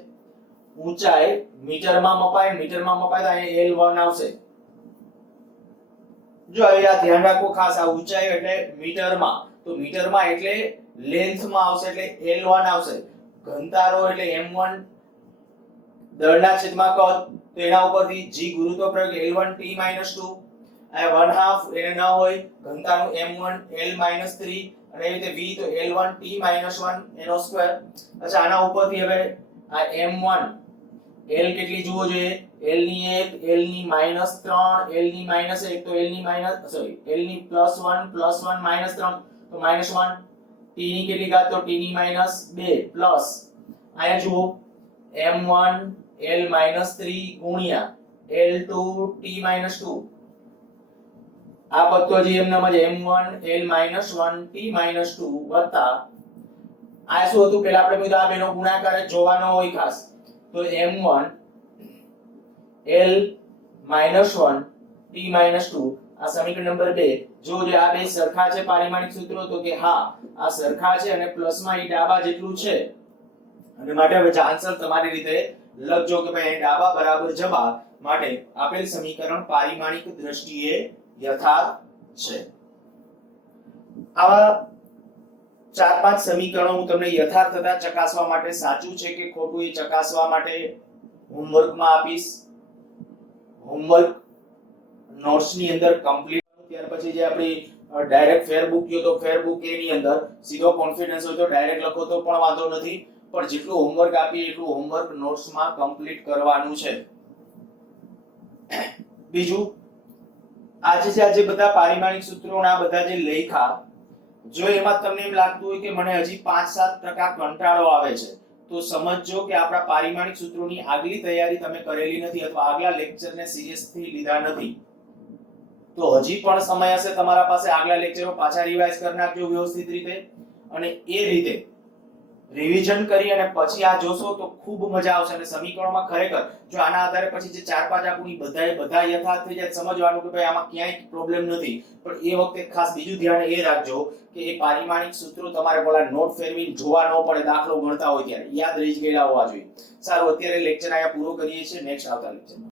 ઊંચાઈ મીટરમાં મપાય, મીટરમાં મપાય તો અહીં l1 આવશે. જો હવે આ ધ્યાન રાખો ખાસ, આ ઊંચાઈ એટલે મીટરમાં, તો મીટરમાં એટલે લેન્થમાં આવશે એટલે l1 આવશે. ઘનતા ρ એટલે m1 દળના છેદમાં કદ, તો એના ઉપરથી g ગુરુત્વ પ્રયોગ l1 t - 2, આ 1 હાફ એને ન હોય, ઘનતાનું m1 l - 3 અને એ રીતે v તો l1 t - 1 એનો સ્ક્વેર. અચ્છા આના ઉપરથી હવે આ m1 l કેટલી જુઓ જોઈએ, l ની 1, l ની -3, l ની -1, તો l ની l ની +1 3, તો -1, t ની કેટલી ઘાત, તો t ની -2 પ્લસ અહીંયા જુઓ m1 l - 3 ગુણ્યા l2 t - 2, આ પદ તો હજી એમનામ જ m1 l - 1 t - 2 વત્તા આ શું હતું, પહેલા આપણે કીધું આ બેનો ગુણાકાર જ જોવાનો હોય ખાસ, તો m1 l - 1 t - 2, આ સમીકરણ નંબર 2. જો આ બે સરખા છે પારિમાણિક સૂત્રો, તો કે હા આ સરખા છે અને પ્લસમાં એ ડાબા જેટલું છે, અને માટે હવે આન્સર તમારી રીતે લખજો કે ભાઈ ડાબા બરાબર જમા, માટે આપેલ સમીકરણ પારિમાણિક દ્રષ્ટિએ યથાર્થ છે. આવા 4-5 સમીકરણો હું તમને યથાર્થતા ચકાસવા માટે, સાચું છે કે ખોટું એ ચકાસવા માટે હોમવર્કમાં આપીશ. હોમવર્ક નોટ્સ ની અંદર કમ્પ્લીટ, ત્યાર પછી જે આપણી ડાયરેક્ટ ફેર બુક કયો તો ફેર બુક એની અંદર સીધો કોન્ફિડન્સ હોય તો ડાયરેક્ટ લખો તો પણ વાંધો નથી, પણ જેટલું હોમવર્ક આપીએ એટલું હોમવર્ક નોટ્સમાં કમ્પ્લીટ કરવાનું છે. બીજું આજે બધા પારિમાણિક સૂત્રોના બધા જે લેખા, જો એમાં તમને એમ લાગતું હોય કે મને હજી 5-7% કંટાળો આવે છે, તો સમજજો કે આપણા પારિમાણિક સૂત્રોની આગલી તૈયારી તમે કરેલી નથી અથવા આગલા લેક્ચરને સિરિયસલી લીધા નથી, તો હજી પણ સમય હશે તમારા પાસે. આગલા લેક્ચરો પાછા રિવાઇઝ કરી નાખજો વ્યવસ્થિત રીતે, અને એ રીતે રિવિઝન કરી અને પછી આ જોશો તો ખૂબ મજા આવશે. અને સમીકરણોમાં ખરેખર જો આના આધારે પછી જે 4-5 આપણી બધા યથાર્થ થઈ જાય, સમજવાનું કે ભાઈ આમાં ક્યાંય પ્રોબ્લેમ નથી. પણ એ વખતે ખાસ બીજું ધ્યાન એ રાખજો કે એ પારિમાણિક સૂત્રો તમારે બોલા નોટ ફેરવીને જોવા ન પડે, દાખલો ગણતા હોય ત્યારે યાદ રહી ગયેલા હોવા જોઈએ. સારું, અત્યારે લેક્ચર અહીંયા પૂરો કરીએ છીએ, નેક્સ્ટ આવતા લેક્ચરમાં